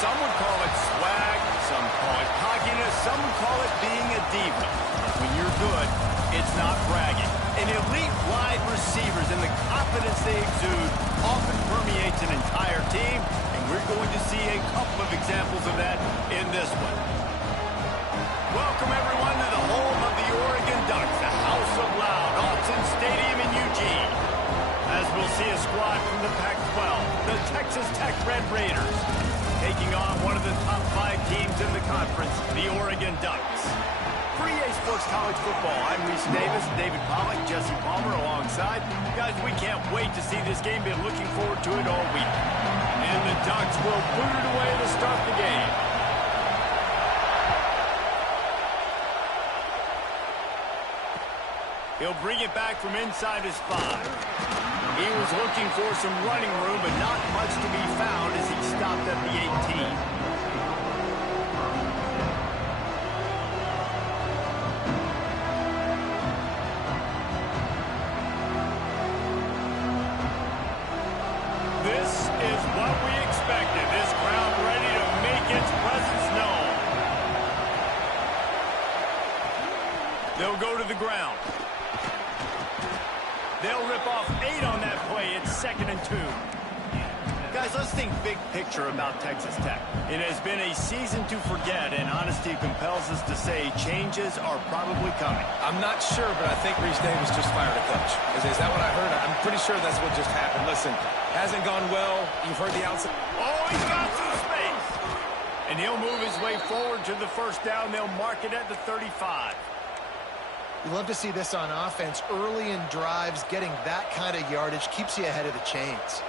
Some would call it swag, some call it cockiness, some would call it being a diva. But when you're good, it's not bragging. An elite wide receivers and the confidence they exude often permeates an entire team, and we're going to see a couple of examples of that in this one. Welcome, everyone, to the see a squad from the Pac-12, the Texas Tech Red Raiders, taking on one of the top 5 teams in the conference, the Oregon Ducks. For EA Sports College Football, I'm Reese Davis, David Pollack, Jesse Palmer alongside. Guys, we can't wait to see this game. Been looking forward to it all week. And the Ducks will boot it away to start the game. He'll bring it back from inside his 5. He was looking for some running room, but not much to be found as he stopped at the 18. This is what we expected. This crowd ready to make its presence known. They'll go to the ground. They'll rip off 8 on that play. It's 2nd and 2. Guys, let's think big picture about Texas Tech. It has been a season to forget, and honesty compels us to say changes are probably coming. I'm not sure, but I think Reese Davis just fired a coach. Is that what I heard? I'm pretty sure that's what just happened. Listen, hasn't gone well. You've heard the outside. Oh, he's got some space. And he'll move his way forward to the first down. They'll mark it at the 35. You love to see this on offense. Early in drives, getting that kind of yardage keeps you ahead of the chains.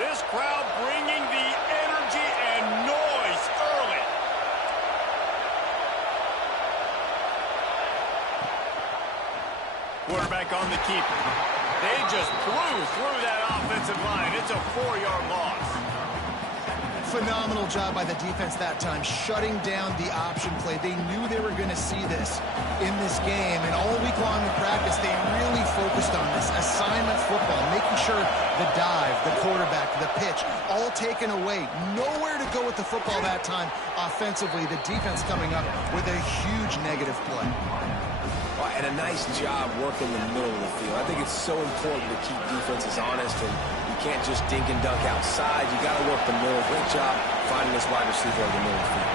This crowd bringing the energy and noise early. Quarterback on the keeper. They just blew through that offensive line. It's a 4-yard loss. Phenomenal job by the defense that time, shutting down the option play. They knew they were going to see this in this game, and all week long in practice, they really focused on this assignment football, making sure the dive, the quarterback, the pitch, all taken away. Nowhere to go with the football that time offensively. The defense coming up with a huge negative play. And a nice job working the middle of the field. I think it's so important to keep defenses honest, and you can't just dink and dunk outside. You got to work the middle. Great job finding this wide receiver in the middle of the field.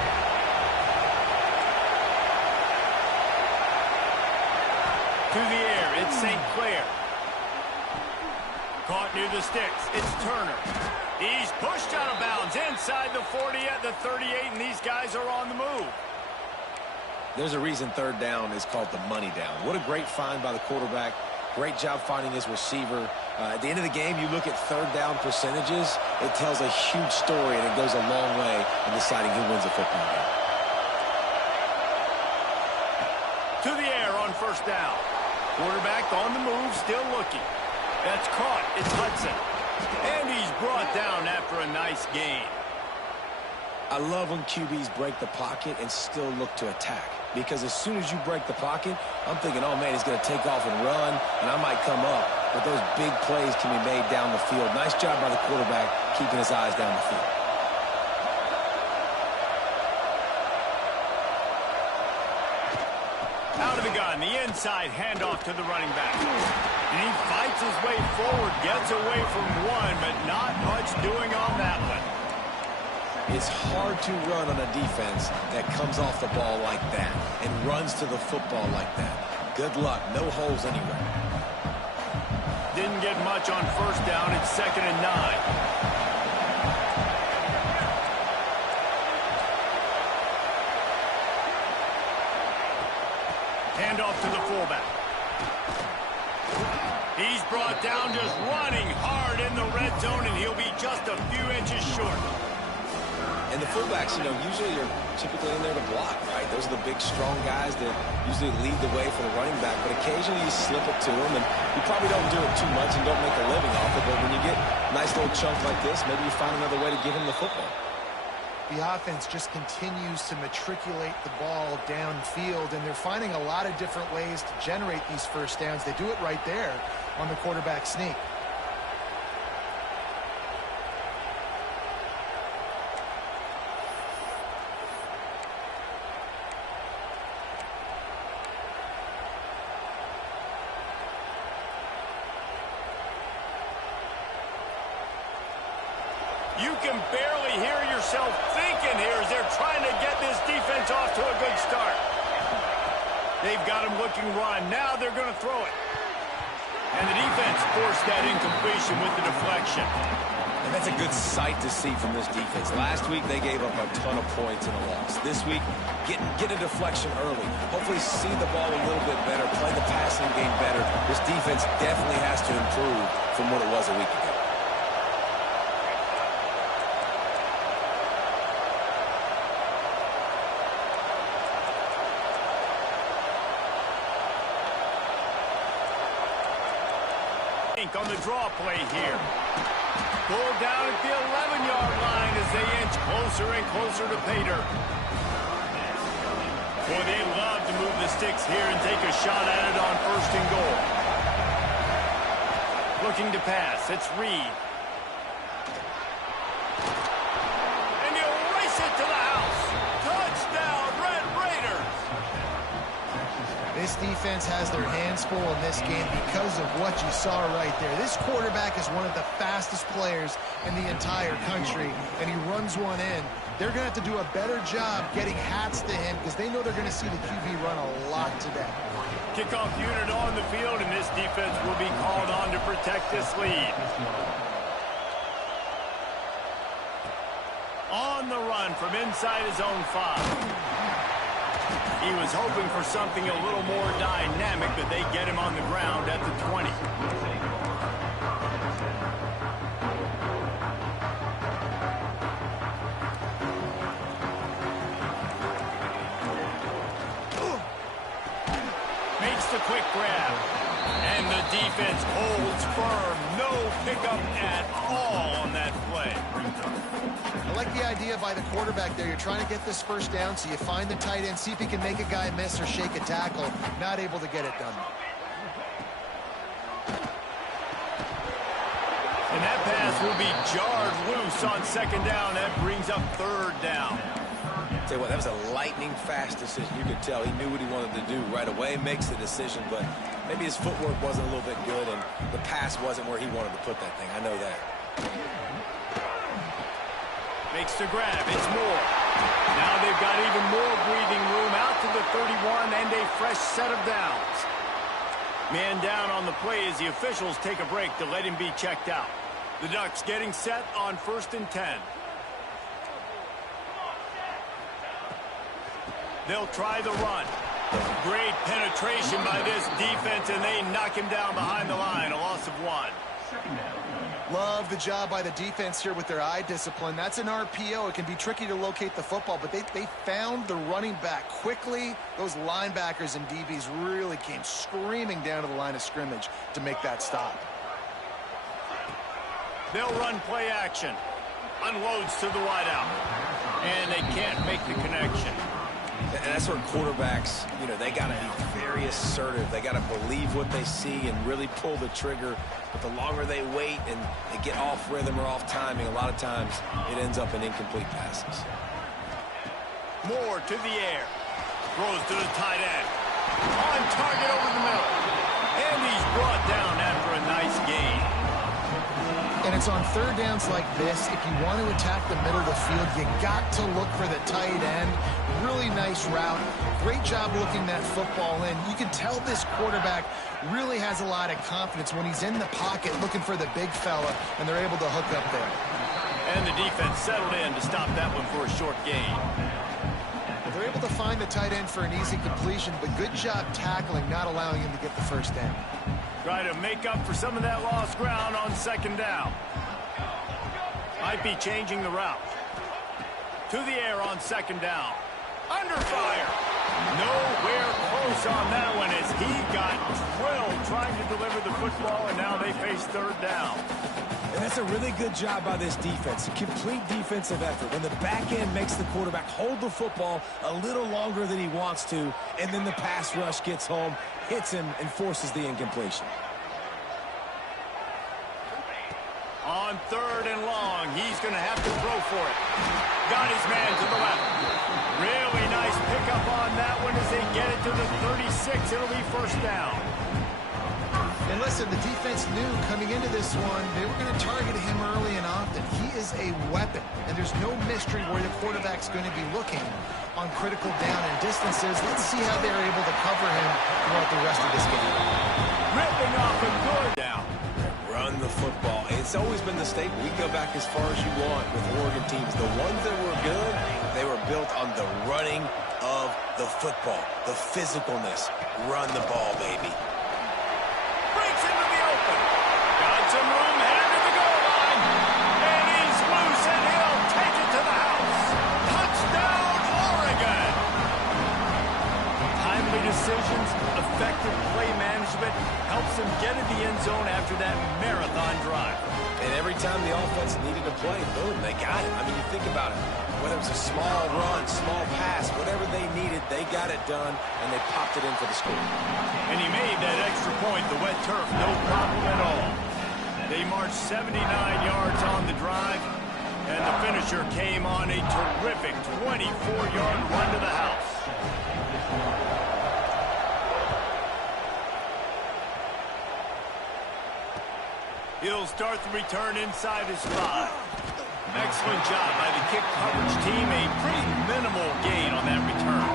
To the air, it's St. Clair. Caught near the sticks. It's Turner. He's pushed out of bounds inside the 40 at the 38, and these guys are on the move. There's a reason 3rd down is called the money down. What a great find by the quarterback. Great job finding his receiver. At the end of the game, you look at 3rd down percentages. It tells a huge story, and it goes a long way in deciding who wins a football game. To the air on 1st down. Quarterback on the move, still looking. That's caught. It's Hudson. And he's brought down after a nice gain. I love when QBs break the pocket and still look to attack. Because as soon as you break the pocket, I'm thinking, oh, man, he's going to take off and run, and I might come up. But those big plays can be made down the field. Nice job by the quarterback keeping his eyes down the field. Out of the gun, the inside handoff to the running back. And he fights his way forward, gets away from one, but not much doing on that one. It's hard to run on a defense that comes off the ball like that and runs to the football like that. Good luck. No holes anywhere. Didn't get much on 1st down. It's 2nd and 9. Handoff to the fullback. He's brought down just running hard in the red zone, and he'll be just a few inches short. And the fullbacks, usually are typically in there to block, right? Those are the big, strong guys that usually lead the way for the running back. But occasionally you slip it to them, and you probably don't do it too much and don't make a living off it. But when you get a nice little chunk like this, maybe you find another way to give him the football. The offense just continues to matriculate the ball downfield, and they're finding a lot of different ways to generate these 1st downs. They do it right there on the quarterback sneak. You can barely hear yourself thinking here as they're trying to get this defense off to a good start. They've got him looking run. Now they're going to throw it. And the defense forced that incompletion with the deflection. And that's a good sight to see from this defense. Last week, they gave up a ton of points in a loss. This week, get a deflection early. Hopefully see the ball a little bit better, play the passing game better. This defense definitely has to improve from what it was a week ago. On the draw play here. Pulled down at the 11-yard line as they inch closer and closer to pay dirt. Boy, they love to move the sticks here and take a shot at it on 1st and goal. Looking to pass. It's Reed. And he'll race it to the house. Touchdown, Red Raiders. This defense has their hands full in this game because of what you saw right there. This quarterback is one of the fastest players in the entire country, and he runs one in. They're going to have to do a better job getting hats to him because they know they're going to see the QB run a lot today. Kickoff unit on the field, and this defense will be called on to protect this lead. On the run from inside his own 5. He was hoping for something a little more dynamic, but they get him on the ground at the 20. Makes the quick grab. And the defense holds firm. No pickup at all on that play. I like the idea by the quarterback there. You're trying to get this first down, so you find the tight end, see if he can make a guy miss or shake a tackle. Not able to get it done. And that pass will be jarred loose on 2nd down. That brings up 3rd down. Tell you what, that was a lightning-fast decision. You could tell he knew what he wanted to do right away, makes the decision, but maybe his footwork wasn't a little bit good, and the pass wasn't where he wanted to put that thing. I know that. Makes the grab. It's Moore. Now they've got even more breathing room out to the 31 and a fresh set of downs. Man down on the play as the officials take a break to let him be checked out. The Ducks getting set on 1st and 10. They'll try the run. Great penetration by this defense, and they knock him down behind the line. A loss of 1. Love the job by the defense here with their eye discipline. That's an RPO. It can be tricky to locate the football, but they found the running back quickly. Those linebackers and DBs really came screaming down to the line of scrimmage to make that stop. They'll run play action. Unloads to the wideout. And they can't make the connection. And that's where quarterbacks, they got to be very assertive. They got to believe what they see and really pull the trigger. But the longer they wait and they get off rhythm or off timing, a lot of times it ends up in incomplete passes. Moore to the air. Throws to the tight end. On target over the middle. And he's brought down after a nice gain. And it's on 3rd downs like this. If you want to attack the middle of the field, you got to look for the tight end. Really nice route. Great job looking that football in. You can tell this quarterback really has a lot of confidence when he's in the pocket looking for the big fella, and they're able to hook up there. And the defense settled in to stop that one for a short gain. They're able to find the tight end for an easy completion, but good job tackling, not allowing him to get the first down. Try to make up for some of that lost ground on 2nd down. Might be changing the route. To the air on 2nd down. Under fire. Nowhere close on that one as he got drilled trying to deliver the football, and now they face 3rd down. And that's a really good job by this defense. A complete defensive effort. When the back end makes the quarterback hold the football a little longer than he wants to, and then the pass rush gets home, hits him, and forces the incompletion. On 3rd and long, he's going to have to throw for it. Got his man to the left. Really nice pickup on that one as they get it to the 36. It'll be 1st down. And listen, the defense knew coming into this one, they were going to target him early and often. He is a weapon, and there's no mystery where the quarterback's going to be looking on critical down and distances. Let's see how they're able to cover him throughout the rest of this game. Ripping off a good down. Run the football. It's always been the staple. We can go back as far as you want with Oregon teams. The ones that were good, they were built on the running of the football, the physicalness. Run the ball, baby. Breaks into the open. Got some room, headed to the goal line. And he's loose, and he'll take it to the house. Touchdown, Oregon. Timely decisions, effective play management helps him get in the end zone after that marathon drive. And every time the offense needed to play, boom, they got it. I mean, you think about it. Whether it was a small run, small pass, whatever they needed, they got it done, and they popped it in for the score. And he made that extra point, the wet turf, no problem at all. They marched 79 yards on the drive, and the finisher came on a terrific 24-yard run to the house. He'll start the return inside his 5. Excellent job by the kick coverage team. A pretty minimal gain on that return.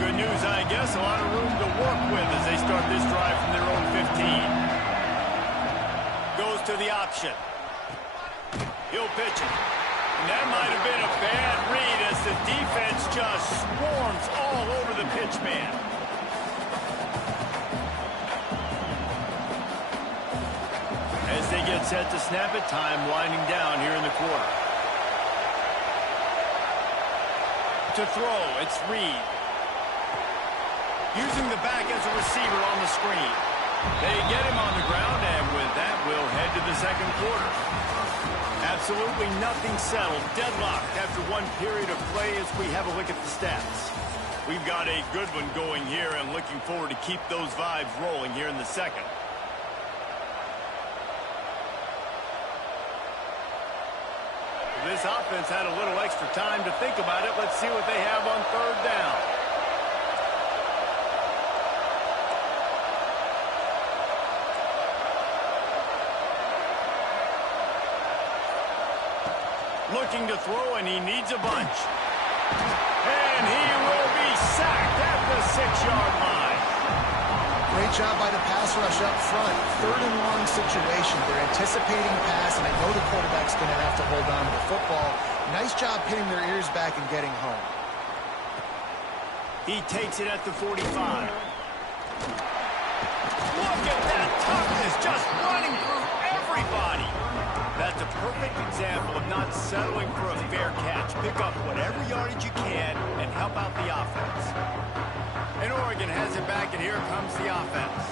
Good news, I guess. A lot of room to work with as they start this drive from their own 15. Goes to the option. He'll pitch it. And that might have been a bad read as the defense just swarms all over the pitch man. As they get set to snap it, time winding down here in the quarter. To throw, it's Reed. Using the back as a receiver on the screen. They get him on the ground, and with that, we'll head to the second quarter. Absolutely nothing settled. Deadlocked after one period of play as we have a look at the stats. We've got a good one going here and looking forward to keep those vibes rolling here in the second. This offense had a little extra time to think about it. Let's see what they have on third down. Looking to throw, and he needs a bunch. And he will be sacked at the 6-yard line. Great job by the pass rush up front. Third and long situation. They're anticipating pass, and they know the quarterback's going to have to hold on to the football. Nice job pinning their ears back and getting home. He takes it at the 45. Look at that toughness, just running through everybody. That's a perfect example of not settling for a fair catch. Pick up whatever yardage you can and help out the offense. And Oregon has it back, and here comes the offense.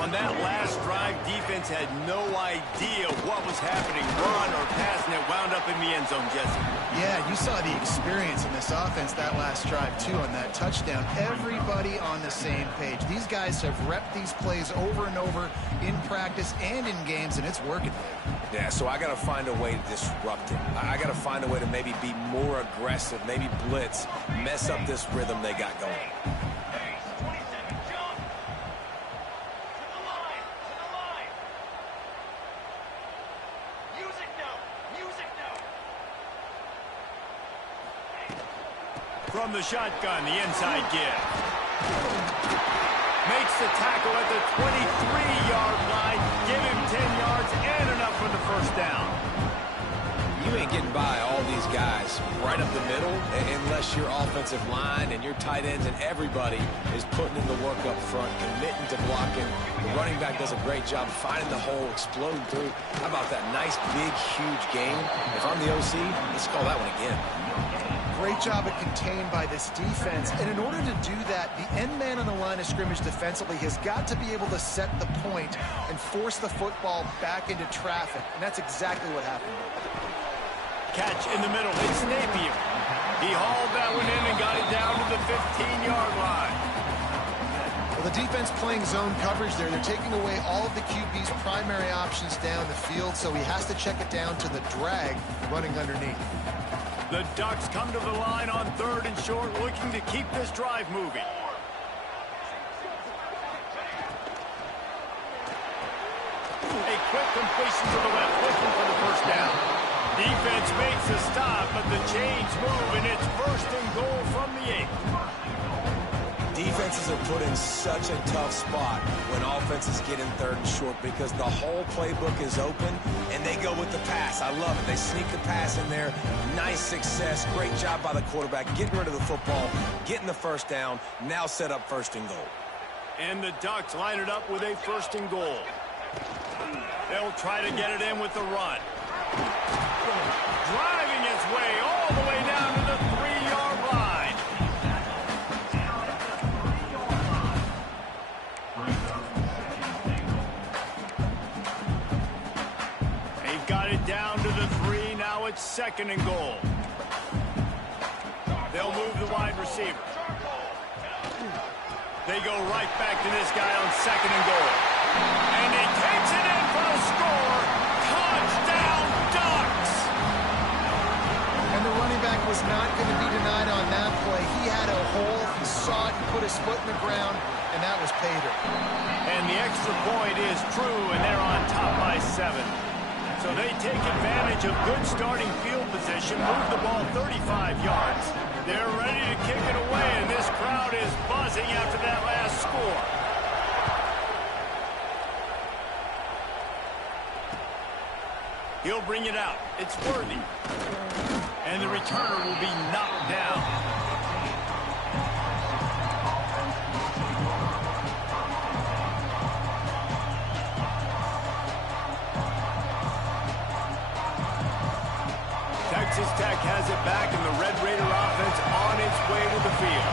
On that last drive, defense had no idea what was happening. Run or pass, and it wound up in the end zone, Jesse. Yeah, you saw the experience in this offense that last drive, too, on that touchdown. Everybody on the same page. These guys have repped these plays over and over in practice and in games, and it's working. Yeah, so I got to find a way to disrupt it. I got to find a way to maybe be more aggressive, maybe blitz, mess up this rhythm they got going. From the shotgun, the inside give. Makes the tackle at the 23-yard line. Give him 10 yards and enough for the first down. You ain't getting by all these guys right up the middle unless your offensive line and your tight ends and everybody is putting in the work up front, committing to blocking. The running back does a great job finding the hole, exploding through. How about that nice, big, huge game? If I'm the OC, let's call that one again. Great job at contained by this defense. And in order to do that, the end man on the line of scrimmage defensively has got to be able to set the point and force the football back into traffic. And that's exactly what happened. Catch in the middle. It's Napier. He hauled that one in and got it down to the 15-yard line. The defense playing zone coverage there. They're taking away all of the QB's primary options down the field, so he has to check it down to the drag running underneath. The Ducks come to the line on 3rd and short, looking to keep this drive moving. A quick completion to the left, looking for the first down. Defense makes a stop, but the chains move, and it's 1st and goal from the 8. Defenses are put in such a tough spot when offenses get in 3rd and short because the whole playbook is open, and they go with the pass. I love it. They sneak the pass in there. Nice success. Great job by the quarterback getting rid of the football, getting the first down, now set up 1st and goal. And the Ducks line it up with a 1st and goal. They'll try to get it in with the run. Driving its way all the way down to the 3-yard line. They've got it down to the 3. Now it's 2nd and goal. They'll move the wide receiver. They go right back to this guy on 2nd and goal. And he takes it in for the score. Touchdown, Ducks! And the running back was not going to be denied on that play. He had a hole, he saw it, put his foot in the ground, and that was pay dirt. And the extra point is true, and they're on top by 7. So they take advantage of good starting field position, move the ball 35 yards. They're ready to kick it away, and this crowd is buzzing after that last score. He'll bring it out. It's Worthy. And the returner will be knocked down. Texas Tech has it back, and the Red Raider offense on its way to the field.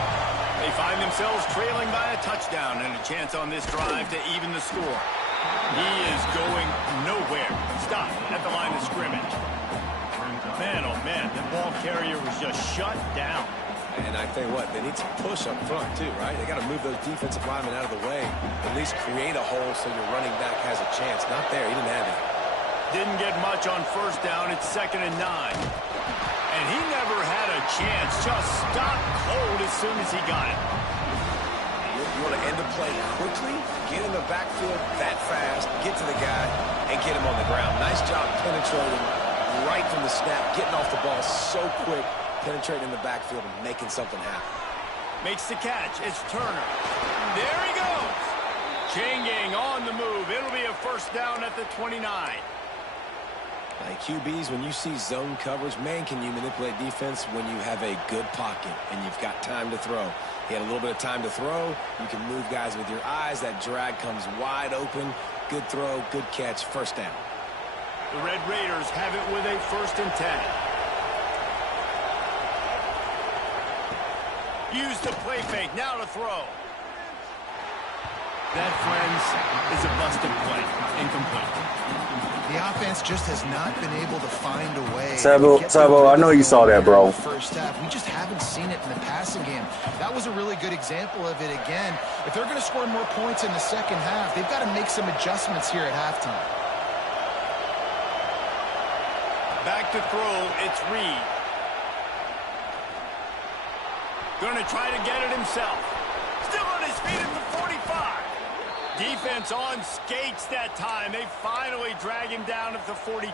They find themselves trailing by a touchdown and a chance on this drive to even the score. He is going nowhere. Stop at the line of scrimmage. Man, oh man, the ball carrier was just shut down. And I tell you what, they need to push up front too, right? They got to move those defensive linemen out of the way. At least create a hole so your running back has a chance. Not there. He didn't have it. Didn't get much on 1st down. It's 2nd and 9. And he never had a chance. Just stopped cold as soon as he got it. You want to end the play quickly, get in the backfield that fast, get to the guy, and get him on the ground. Nice job penetrating right from the snap, getting off the ball so quick, penetrating in the backfield and making something happen. Makes the catch. It's Turner. There he goes. Changing on the move. It'll be a 1st down at the 29. Like QBs, when you see zone coverage, man, can you manipulate defense when you have a good pocket and you've got time to throw. He had a little bit of time to throw. You can move guys with your eyes. That drag comes wide open. Good throw, good catch, 1st down. The Red Raiders have it with a 1st and 10. Use the play fake. Now to throw. That, friends, is a busted play. Incomplete. The offense just has not been able to find a way. Sabo, I know you saw that, bro. First half, we just haven't seen it in the passing game. That was a really good example of it again. If they're going to score more points in the 2nd half, they've got to make some adjustments here at halftime. Back to throw, it's Reed. Going to try to get it himself. Still on his feet at the 45. Defense on skates that time. They finally drag him down at the 42.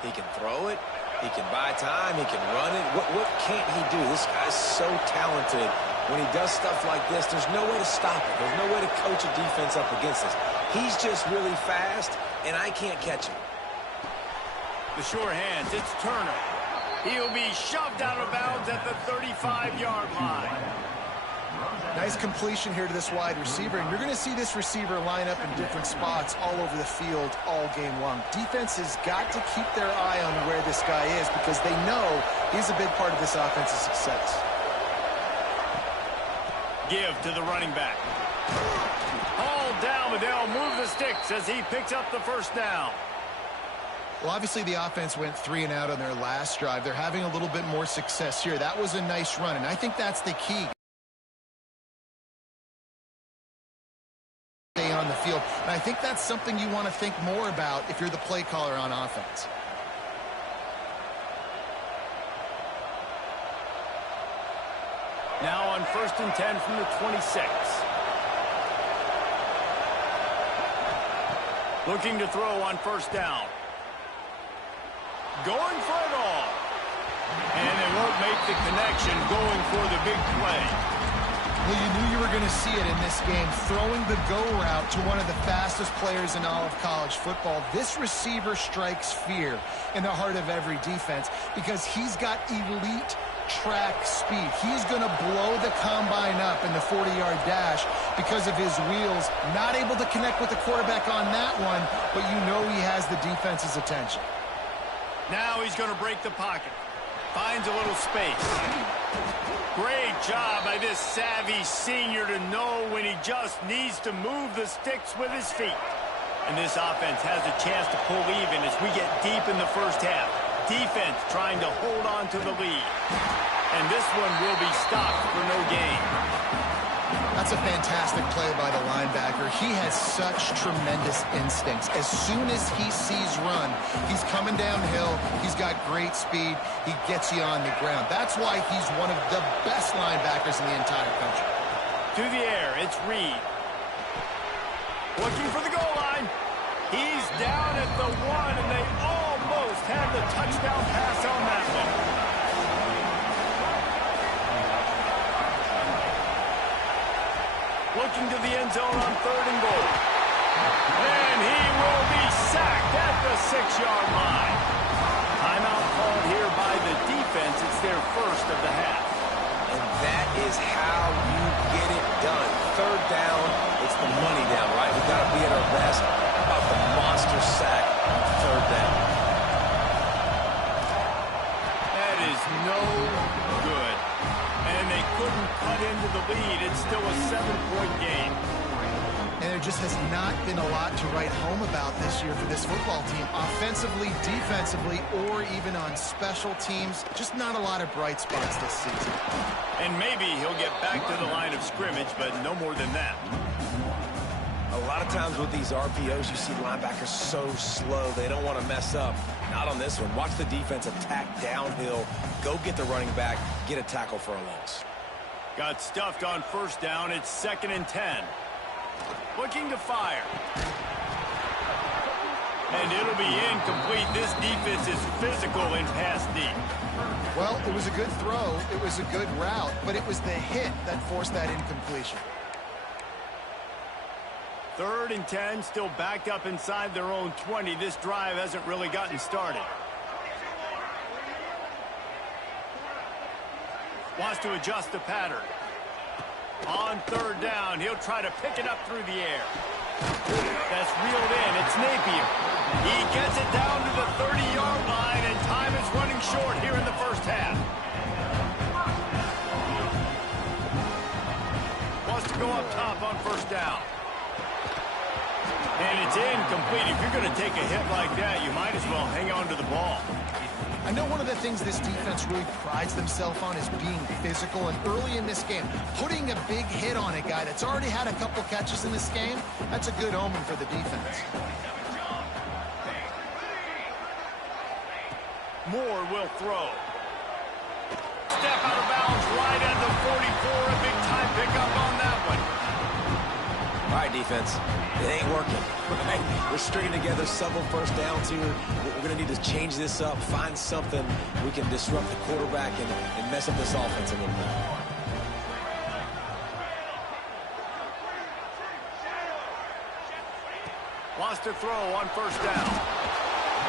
He can throw it. He can buy time. He can run it. What can't he do? This guy's so talented. When he does stuff like this, there's no way to stop it. There's no way to coach a defense up against this. He's just really fast, and I can't catch him. The sure hands, it's Turner. He'll be shoved out of bounds at the 35-yard line. Nice completion here to this wide receiver, and you're going to see this receiver line up in different spots all over the field all game long. Defense has got to keep their eye on where this guy is because they know he's a big part of this offensive success. Give to the running back. Hauled down, but they'll move the sticks as he picks up the 1st down. Well, obviously the offense went 3 and out on their last drive. They're having a little bit more success here. That was a nice run, and I think that's the key. the field. And I think that's something you want to think more about if you're the play caller on offense. Now on 1st and 10 from the 26. Looking to throw on 1st down. Going for it all. And it won't make the connection, going for the big play. Well, you knew you were going to see it in this game, throwing the go route to one of the fastest players in all of college football. This receiver strikes fear in the heart of every defense because he's got elite track speed. He's going to blow the combine up in the 40-yard dash because of his wheels. Not able to connect with the quarterback on that one, but you know he has the defense's attention. Now he's going to break the pocket. Finds a little space. Great job by this savvy senior to know when he just needs to move the sticks with his feet. And this offense has a chance to pull even as we get deep in the first half. Defense trying to hold on to the lead. And this one will be stopped for no gain. That's a fantastic play by the linebacker. He has such tremendous instincts. As soon as he sees run, he's coming downhill. He's got great speed. He gets you on the ground. That's why he's one of the best linebackers in the entire country. To the air, it's Reed. Looking for the goal line. He's down at the 1, and they almost had the touchdown pass on that one. Looking to the end zone on 3rd and goal. And he will be sacked at the 6-yard line. Timeout called here by the defense. It's their first of the half. And that is how you get it done. 3rd down, it's the money down, right? We've got to be at our best. How about the monster sack on 3rd down? That is no good. And they couldn't cut into the lead. It's still a 7-point game. And there just has not been a lot to write home about this year for this football team. Offensively, defensively, or even on special teams. Just not a lot of bright spots this season. And maybe he'll get back to the line of scrimmage, but no more than that. A lot of times with these RPOs, you see linebackers so slow. They don't want to mess up. Not on this one. Watch the defense attack downhill. Go get the running back. Get a tackle for a loss. Got stuffed on 1st down. It's 2nd and 10. Looking to fire. And it'll be incomplete. This defense is physical in pass deep. Well, it was a good throw. It was a good route, but it was the hit that forced that incompletion. 3rd and 10, still backed up inside their own 20. This drive hasn't really gotten started. Wants to adjust the pattern. On 3rd down, he'll try to pick it up through the air. That's reeled in. It's Napier. He gets it down to the 30-yard line, and time is running short here in the first half. Wants to go up top on 1st down. And it's incomplete. If you're going to take a hit like that, you might as well hang on to the ball. I know one of the things this defense really prides themselves on is being physical, and early in this game, putting a big hit on a guy that's already had a couple catches in this game, that's a good omen for the defense. Moore will throw. Step out of bounds right at the 44. A big-time pickup on that one. All right, defense. It ain't working. Right? We're stringing together several 1st downs here. We're going to need to change this up, find something we can disrupt the quarterback and mess up this offense a little bit. Wants to throw on 1st down.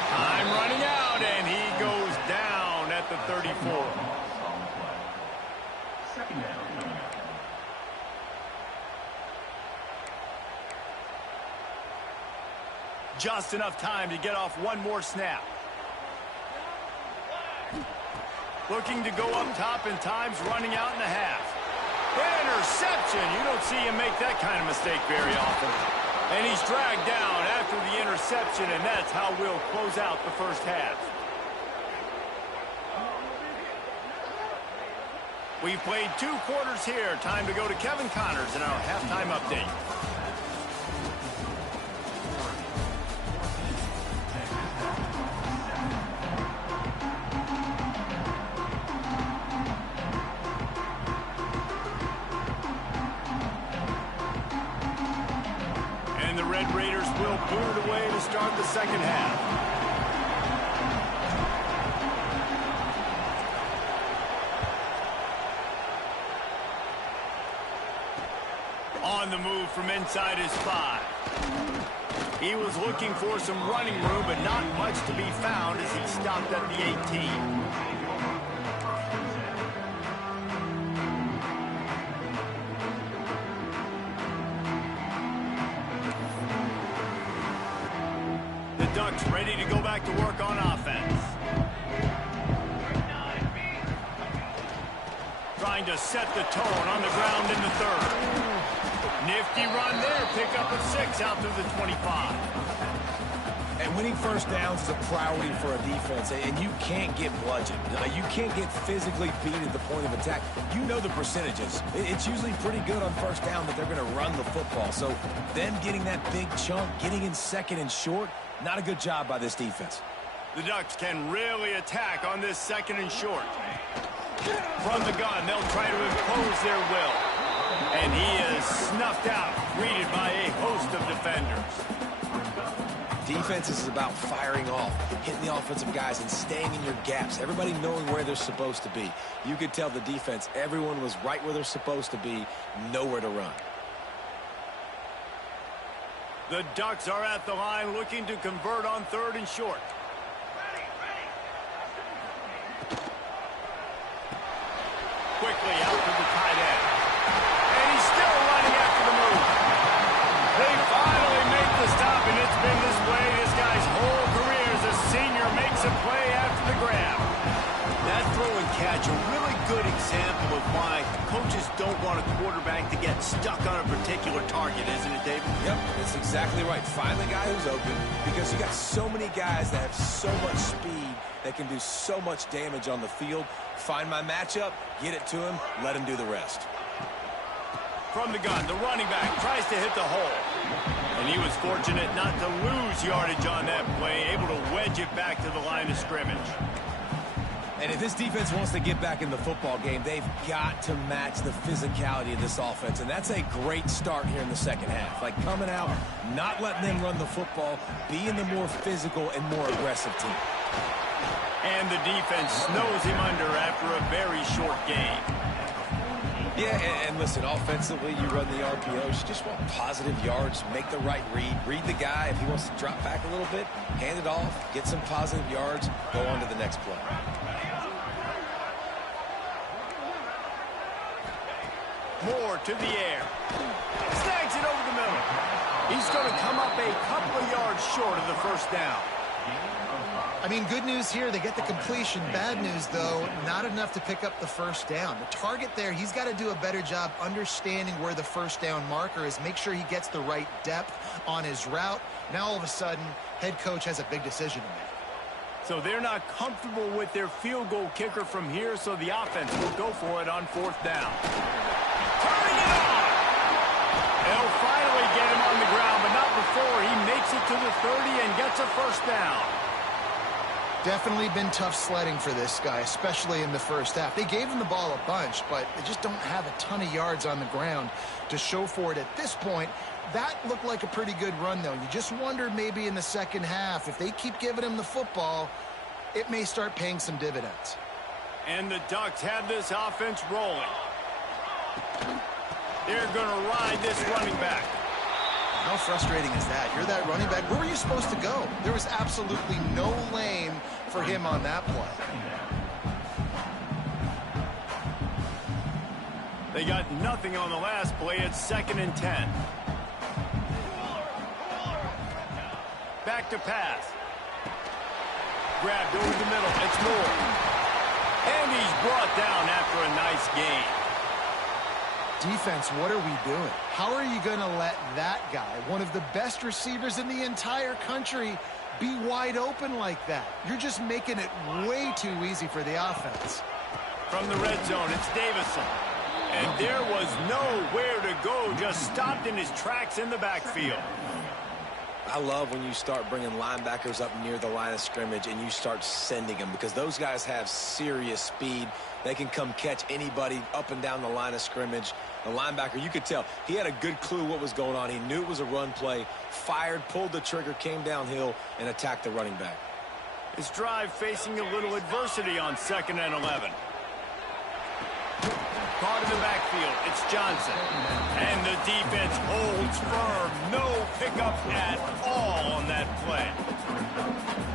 Time running out, and he goes down at the 34. 2nd down. Just enough time to get off one more snap. Looking to go up top, and time's running out in the half. Interception! You don't see him make that kind of mistake very often. And he's dragged down after the interception, and that's how we'll close out the first half. We've played 2 quarters here. Time to go to Kevin Connors in our halftime update. And the Red Raiders will boot it away to start the second half. On the move from inside his 5. He was looking for some running room, but not much to be found as he stopped at the 18. The Ducks ready to go back to work on offense. Trying to set the tone on the ground in the third. Nifty run there, pick up a 6 out through the 25. And winning first downs is a priority for a defense, and you can't get bludgeoned. You can't get physically beat at the point of attack. You know the percentages. It's usually pretty good on first down that they're going to run the football. So them getting that big chunk, getting in second and short, not a good job by this defense. The Ducks can really attack on this second and short. From the gun, they'll try to impose their will. And he is snuffed out, greeted by a host of defenders. Defense is about firing off, hitting the offensive guys and staying in your gaps. Everybody knowing where they're supposed to be. You could tell the defense, everyone was right where they're supposed to be, nowhere to run. The Ducks are at the line looking to convert on third and short. Quickly out to the tight end. And he's still running after the move. They finally make the stop, and it's been this way this guy's whole career as a senior makes a play after the grab. That throw and catch, a really good example of why coaches don't want a quarterback to get stuck on a particular target, isn't it, David? Yep, that's exactly right. Find the guy who's open, because you got so many guys that have so much speed that can do so much damage on the field. Find my matchup, get it to him, let him do the rest. From the gun, the running back tries to hit the hole. And he was fortunate not to lose yardage on that play, able to wedge it back to the line of scrimmage. And if this defense wants to get back in the football game, they've got to match the physicality of this offense. And that's a great start here in the second half. Like coming out, not letting them run the football, being the more physical and more aggressive team. And the defense snows him under after a very short game. Yeah, and listen, offensively, you run the RPOs. You just want positive yards, make the right read the guy. If he wants to drop back a little bit, hand it off, get some positive yards, go on to the next play. Moore to the air. Snags it over the middle. He's going to come up a couple of yards short of the first down. I mean, good news here, they get the completion. Bad news, though, not enough to pick up the first down. The target there, he's got to do a better job understanding where the first down marker is, make sure he gets the right depth on his route. Now, all of a sudden, head coach has a big decision to make. So they're not comfortable with their field goal kicker from here, so the offense will go for it on fourth down. Turning it on! They'll finally get him on the ground, but not before he makes it to the 30 and gets a first down. Definitely been tough sledding for this guy, especially in the first half. They gave him the ball a bunch, but they just don't have a ton of yards on the ground to show for it at this point. That looked like a pretty good run, though. You just wonder maybe in the second half, if they keep giving him the football, it may start paying some dividends. And the Ducks have this offense rolling. They're going to ride this running back. How frustrating is that? You're that running back. Where were you supposed to go? There was absolutely no lane for him on that play. They got nothing on the last play. It's 2nd and 10. Back to pass. Grabbed over the middle. It's Moore. And he's brought down after a nice gain. Defense, what are we doing? How are you going to let that guy, one of the best receivers in the entire country, be wide open like that? You're just making it way too easy for the offense. From the red zone, it's Davison. And there was nowhere to go, just stopped in his tracks in the backfield. I love when you start bringing linebackers up near the line of scrimmage and you start sending them, because those guys have serious speed. They can come catch anybody up and down the line of scrimmage. The linebacker, you could tell, he had a good clue what was going on. He knew it was a run play, fired, pulled the trigger, came downhill, and attacked the running back. His drive facing a little adversity on 2nd and 11. Caught in the backfield, it's Johnson. And the defense holds firm. No pickup at all on that play.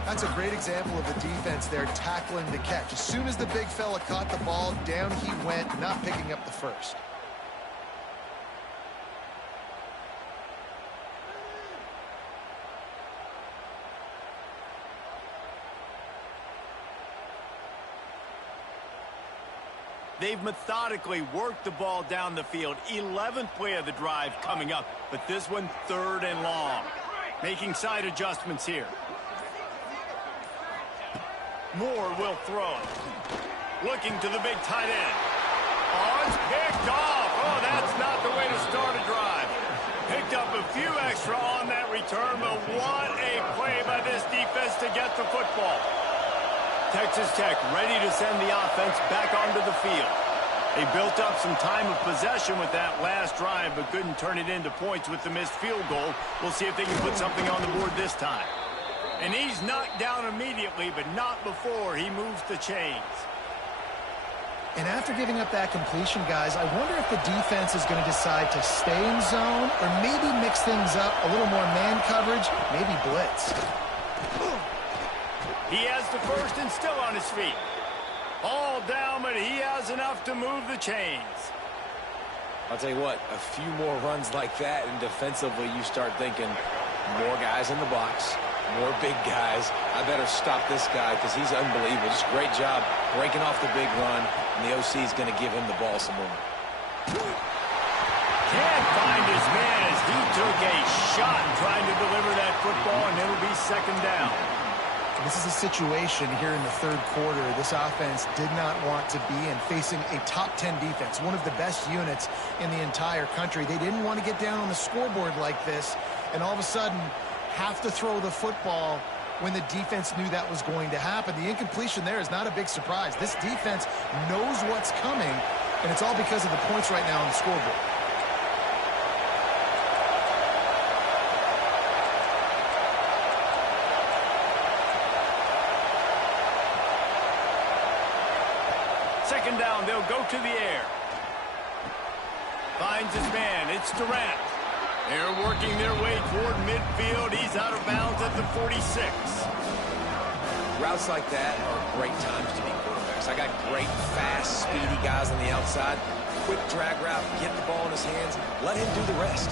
That's a great example of the defense there tackling the catch. As soon as the big fella caught the ball, down he went, not picking up the first. They've methodically worked the ball down the field. 11th play of the drive coming up, but this one 3rd and long. Making side adjustments here. Moore will throw. Looking to the big tight end. Oh, it's picked off. Oh, that's not the way to start a drive. Picked up a few extra on that return, but what a play by this defense to get the football. Texas Tech ready to send the offense back onto the field. They built up some time of possession with that last drive, but couldn't turn it into points with the missed field goal. We'll see if they can put something on the board this time. And he's knocked down immediately, but not before he moves the chains. And after giving up that completion, guys, I wonder if the defense is going to decide to stay in zone or maybe mix things up, a little more man coverage, maybe blitz. He has the first and still on his feet. All down, but he has enough to move the chains. I'll tell you what, a few more runs like that, and defensively you start thinking more guys in the box, more big guys. I better stop this guy because he's unbelievable. Just great job breaking off the big run, and the OC is going to give him the ball some more. Can't find his man as he took a shot trying to deliver that football, and it'll be 2nd down. This is a situation here in the 3rd quarter this offense did not want to be in, facing a top 10 defense, one of the best units in the entire country. They didn't want to get down on the scoreboard like this, and all of a sudden have to throw the football when the defense knew that was going to happen. The incompletion there is not a big surprise. This defense knows what's coming, and it's all because of the points right now on the scoreboard. Second down, they'll go to the air. Finds his man, it's Durant. They're working their way toward midfield. He's out of bounds at the 46. Routes like that are great times to be quarterbacks. I got great, fast, speedy guys on the outside. Quick drag route, get the ball in his hands, let him do the rest.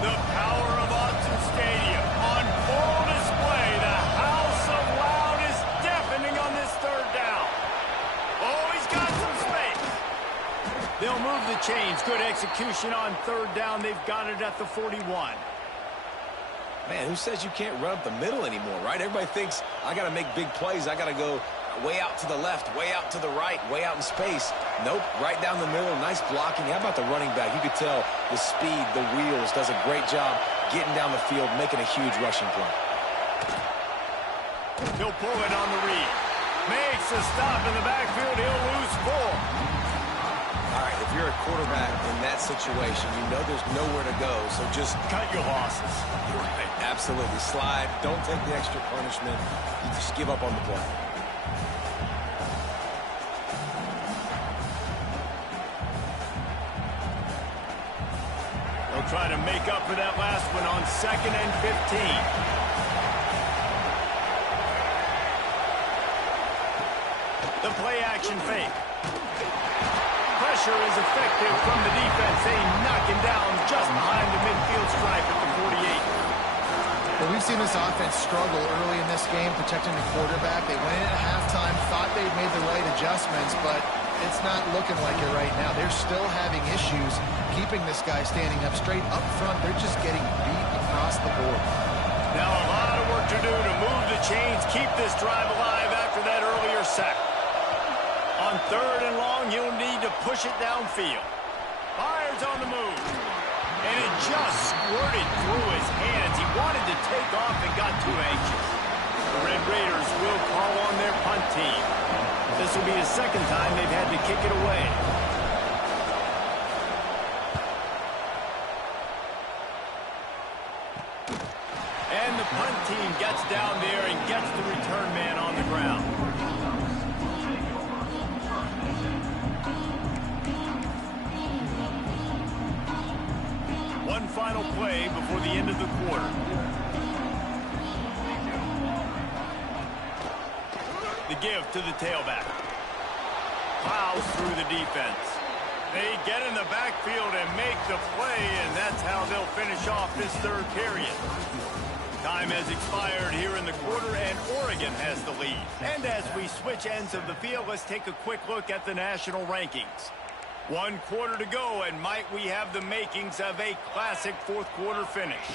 The power of Autzen Stadium on full display. The house of loud is deafening on this 3rd down. Oh, he's got some space. They'll move the chains. Good execution on 3rd down. They've got it at the 41. Man, who says you can't run up the middle anymore, right? Everybody thinks, I got to make big plays. I got to go way out to the left, way out to the right, way out in space. Nope, right down the middle. Nice blocking. How about the running back? You could tell the speed, the wheels, does a great job getting down the field, making a huge rushing play. He'll pull it on the read. Makes a stop in the backfield. He'll lose 4. All right, if you're a quarterback in that situation, you know there's nowhere to go, so just cut your losses. Right, absolutely. Slide. Don't take the extra punishment. You just give up on the play. They'll try to make up for that last one on 2nd and 15. The play action fake. Pressure is effective from the defense. They knock him down just behind the midfield stripe at the 48. Well, we've seen this offense struggle early in this game protecting the quarterback. They went in at halftime, thought they'd made the right adjustments, but it's not looking like it right now. They're still having issues keeping this guy standing up straight up front. They're just getting beat across the board. Now a lot of work to do to move the chains, keep this drive alive after that earlier sack. On On 3rd and long, he'll need to push it downfield. Fires on the move. And it just squirted through his hands. He wanted to take off and got too anxious. The Red Raiders will call on their punt team. This will be the second time they've had to kick it away. And the punt team gets down there and gets the return man on the ground. One final play before the end of the quarter. The give to the tailback. Plows through the defense. They get in the backfield and make the play, and that's how they'll finish off this 3rd period. Time has expired here in the quarter, and Oregon has the lead. And as we switch ends of the field, let's take a quick look at the national rankings. 1 quarter to go, and might we have the makings of a classic 4th quarter finish.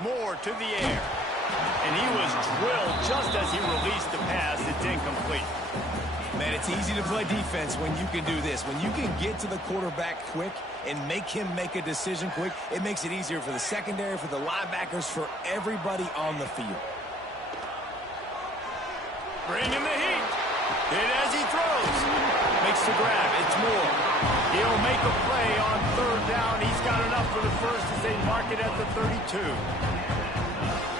Moore to the air. And he was drilled just as he released the pass. It's incomplete. Man, it's easy to play defense when you can do this. When you can get to the quarterback quick and make him make a decision quick, it makes it easier for the secondary, for the linebackers, for everybody on the field. Bringing the heat. Hit as he throws. Makes the grab. It's Moore. He'll make a play on 3rd down. He's got enough for the first as they mark it at the 32.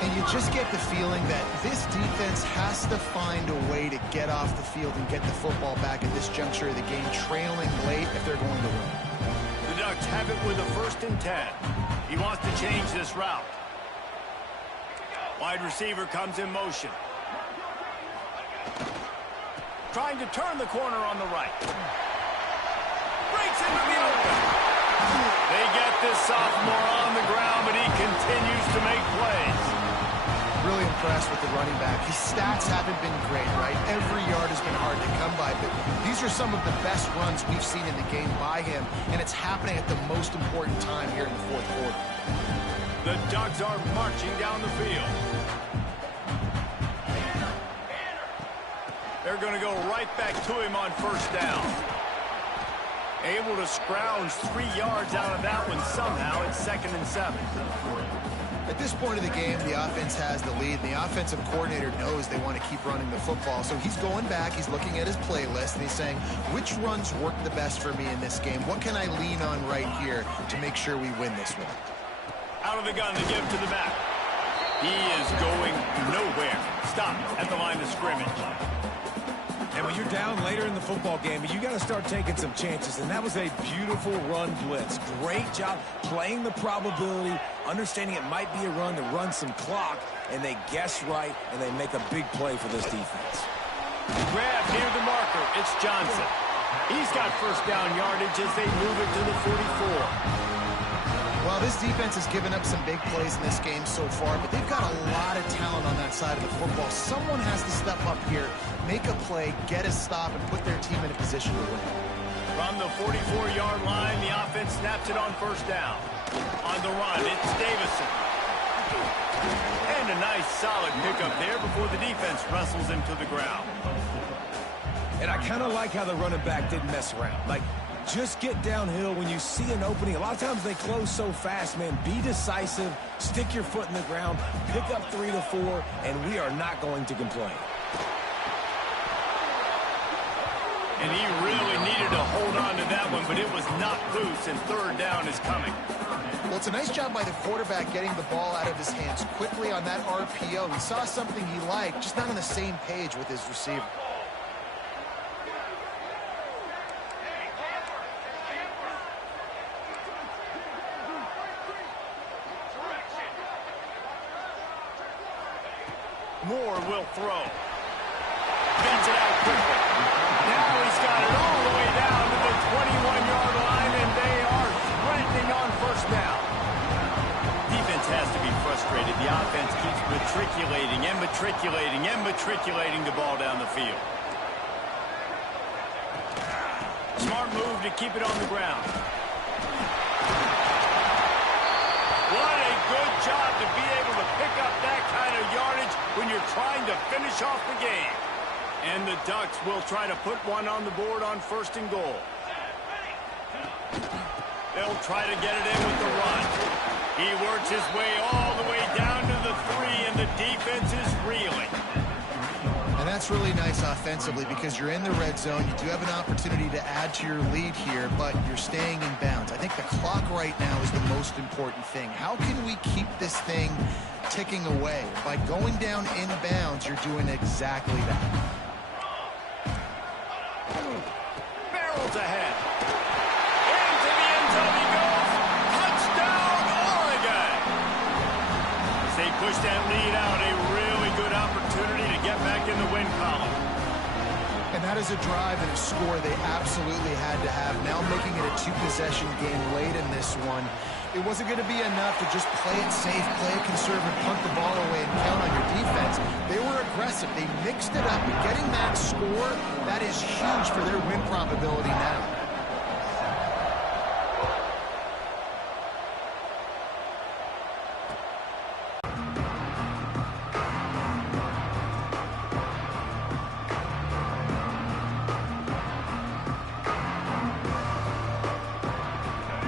And you just get the feeling that this defense has to find a way to get off the field and get the football back at this juncture of the game, trailing late if they're going to win. The Ducks have it with a 1st and 10. He wants to change this route. Wide receiver comes in motion. Trying to turn the corner on the right. Breaks into the open. They get this sophomore on the ground, but he continues to make plays. Really impressed with the running back. His stats haven't been great, right? Every yard has been hard to come by, but these are some of the best runs we've seen in the game by him, and it's happening at the most important time here in the 4th quarter. The Ducks are marching down the field. They're going to go right back to him on 1st down. Able to scrounge 3 yards out of that one somehow. It's 2nd and 7. At this point of the game, the offense has the lead, and the offensive coordinator knows they want to keep running the football. So he's going back, he's looking at his playlist, and he's saying, which runs work the best for me in this game? What can I lean on right here to make sure we win this one? Out of the gun, the give to the back. He is going nowhere. Stop at the line of scrimmage. And when you're down later in the football game, you got to start taking some chances. And that was a beautiful run blitz. Great job playing the probability, understanding it might be a run to run some clock, and they guess right, and they make a big play for this defense. Grab near the marker. It's Johnson. He's got 1st down yardage as they move it to the 44. Well, this defense has given up some big plays in this game so far, but they've got a lot of talent on that side of the football. Someone has to step up here, make a play, get a stop, and put their team in a position to win. From the 44-yard line, the offense snaps it on 1st down. On the run, it's Davison. And a nice, solid pickup there before the defense wrestles him to the ground. And I kind of like how the running back didn't mess around. Like, just get downhill when you see an opening. A lot of times they close so fast, man. Be decisive, stick your foot in the ground, pick up 3 to 4, and we are not going to complain. And he really needed to hold on to that one, but it was not loose, and 3rd down is coming. Well, it's a nice job by the quarterback getting the ball out of his hands quickly on that RPO. He saw something he liked, just not on the same page with his receiver. Moore will throw. Gets it out quickly. Now he's got it all the way down to the 21-yard line, and they are threatening on 1st down. Defense has to be frustrated. The offense keeps matriculating and matriculating and matriculating the ball down the field. Smart move to keep it on the ground. What a good job to be able to pick up that kind of yardage when you're trying to finish off the game. And And the Ducks will try to put one on the board on 1st and goal. They'll try to get it in with the run. He works his way all the way down to the 3, and the defense is reeling. And that's really nice offensively because you're in the red zone. You do have an opportunity to add to your lead here, but you're staying in bounds. I think the clock right now is the most important thing. How can we keep this thing ticking away? By going down in bounds, you're doing exactly that. Barrels ahead. Into the end zone he goes. Touchdown, Oregon! As they push that lead out, a really good opportunity to get back in the win column. And that is a drive and a score they absolutely had to have. Now making it a 2-possession game late in this one. It wasn't going to be enough to just play it safe, play it conservative, punt the ball away, and count on your defense. They were aggressive. They mixed it up. Getting that score, that is huge for their win probability now.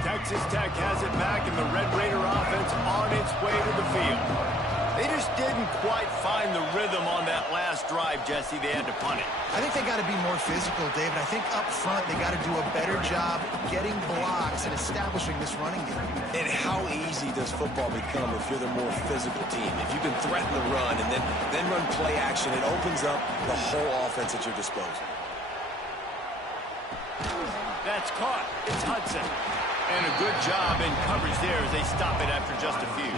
Texas Tech has it back, and the Red Raider offense on its way to the field. They just didn't quite find the rhythm on that last drive, Jesse. They had to punt it. I think they got to be more physical, David. I think up front they got to do a better job getting blocks and establishing this running game. And how easy does football become if you're the more physical team? If you can threaten the run and then run play action, it opens up the whole offense at your disposal. That's caught. It's Hudson. And a good job in coverage there as they stop it after just a few.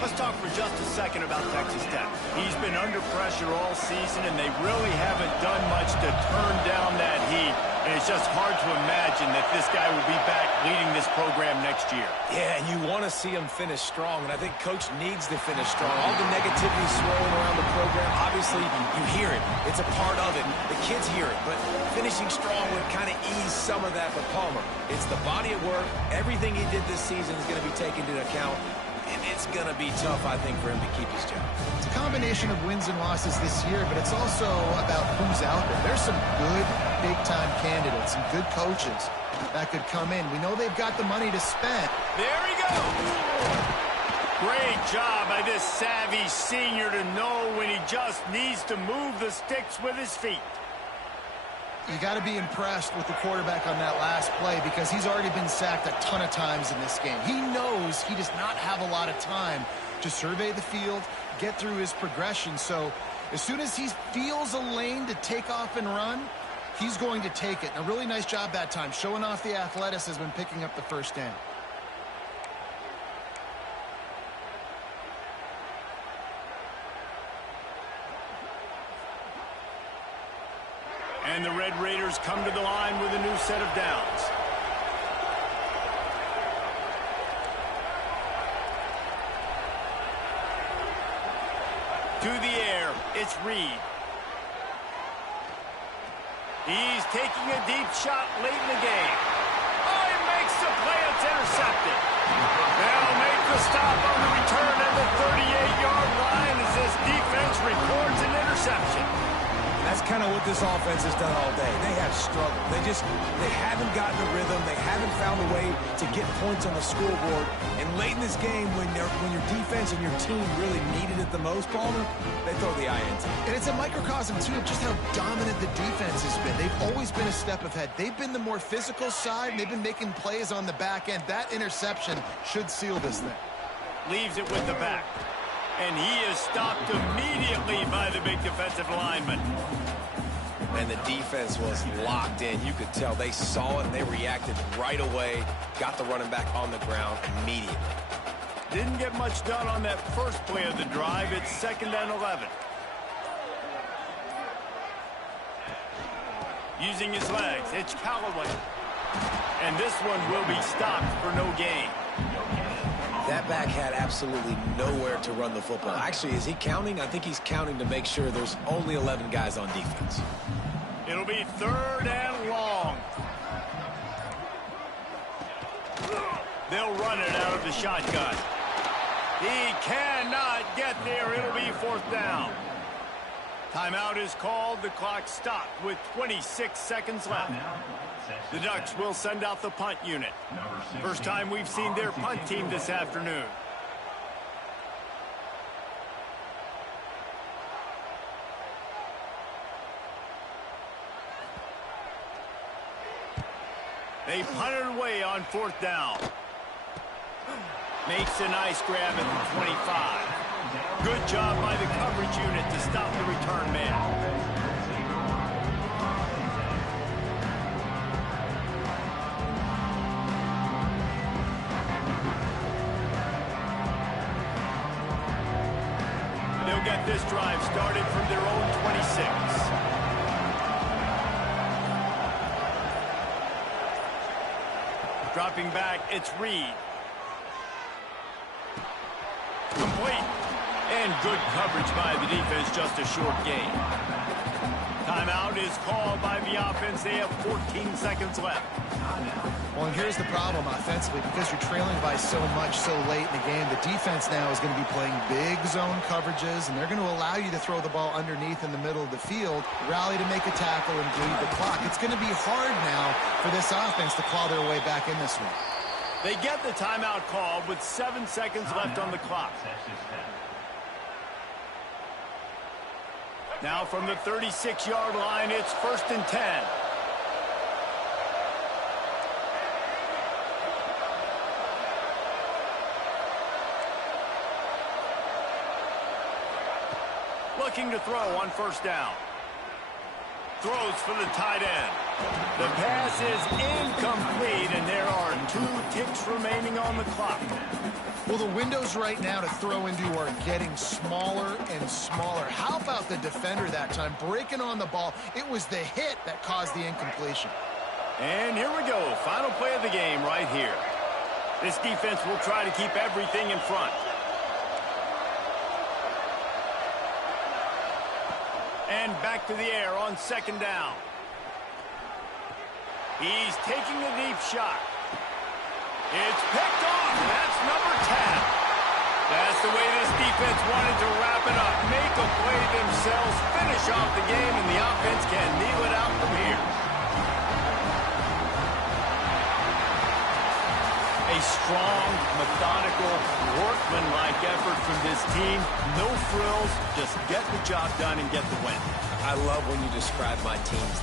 Let's talk for just a second about Texas Tech. He's been under pressure all season, and they really haven't done much to turn down that heat. And it's just hard to imagine that this guy will be back leading this program next year. Yeah, and you want to see him finish strong, and I think Coach needs to finish strong. All the negativity swirling around the program, obviously you hear it. It's a part of it. The kids hear it, but finishing strong would kind of ease some of that for Palmer. It's the body of work. Everything he did this season is going to be taken into account. And it's going to be tough, I think, for him to keep his job. It's a combination of wins and losses this year, but it's also about who's out there. There's some good big-time candidates, some good coaches that could come in. We know they've got the money to spend. There he goes. Great job by this savvy senior to know when he just needs to move the sticks with his feet. You got to be impressed with the quarterback on that last play because he's already been sacked a ton of times in this game. He knows he does not have a lot of time to survey the field, get through his progression. So as soon as he feels a lane to take off and run, he's going to take it. And a really nice job that time, showing off the athleticism and picking up the first down. And the Red Raiders come to the line with a new set of downs. To the air, it's Reed. He's taking a deep shot late in the game. Oh, he makes the play. It's intercepted. They'll make the stop on the return at the 38-yard line as this defense records an interception. That's kind of what this offense has done all day. They have struggled. They haven't gotten a rhythm. They haven't found a way to get points on the scoreboard. And late in this game, when your defense and your team really needed it the most, Palmer, they throw the eye into it. And it's a microcosm, too, of just how dominant the defense has been. They've always been a step ahead. They've been the more physical side, and they've been making plays on the back end. That interception should seal this thing. Leaves it with the back. And he is stopped immediately by the big defensive lineman. And the defense was locked in. You could tell they saw it and they reacted right away. Got the running back on the ground immediately. Didn't get much done on that first play of the drive. It's 2nd and 11. Using his legs, it's Callaway. And this one will be stopped for no gain. That back had absolutely nowhere to run the football. Actually, is he counting? I think he's counting to make sure there's only 11 guys on defense. It'll be 3rd and long. They'll run it out of the shotgun. He cannot get there. It'll be 4th down. Timeout is called. The clock stopped with 26 seconds left. The Ducks will send out the punt unit. First time we've seen their punt team this afternoon. They punted away on 4th down. Makes a nice grab at the 25. Good job by the coverage unit to stop the return man. They'll get this drive started from their own 26. Dropping back, it's Reed. Complete. And good coverage by the defense, just a short gain. Timeout is called by the offense. They have 14 seconds left. Well, and here's the problem offensively. Because you're trailing by so much so late in the game, the defense now is going to be playing big zone coverages, and they're going to allow you to throw the ball underneath in the middle of the field, rally to make a tackle, and bleed the clock. It's going to be hard now for this offense to claw their way back in this one. They get the timeout called with 7 seconds left on the clock. Now from the 36-yard line, it's 1st and 10. Looking to throw on 1st down. Throws for the tight end. The pass is incomplete, and there are 2 ticks remaining on the clock. Well, the windows right now to throw into are getting smaller and smaller. How about the defender that time breaking on the ball? It was the hit that caused the incompletion. And here we go. Final play of the game right here. This defense will try to keep everything in front. And back to the air on 2nd down. He's taking a deep shot. It's picked off. That's number 10. That's the way this defense wanted to wrap it up. Make a play themselves, finish off the game, and the offense can kneel it out from here. A strong, methodical, workmanlike effort from this team. No frills, just get the job done and get the win. I love when you describe my teams